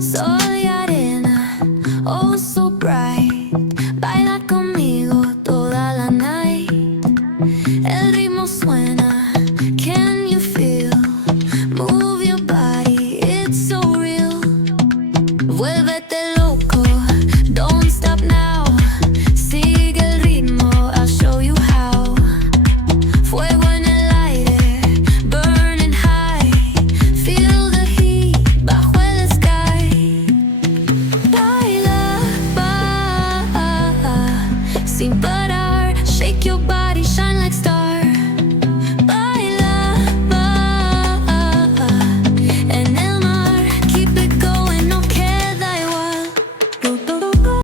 Soy arena, oh so bright. Baila conmigo toda la night. El ritmo suena, can you feel? Move your body, it's so real. Vuélvete loco, don't stop now. Sigue el ritmo, I'll show you how. Fuego en el aire, burning high. Feel the heat bajo el sky. Baila, sin parar.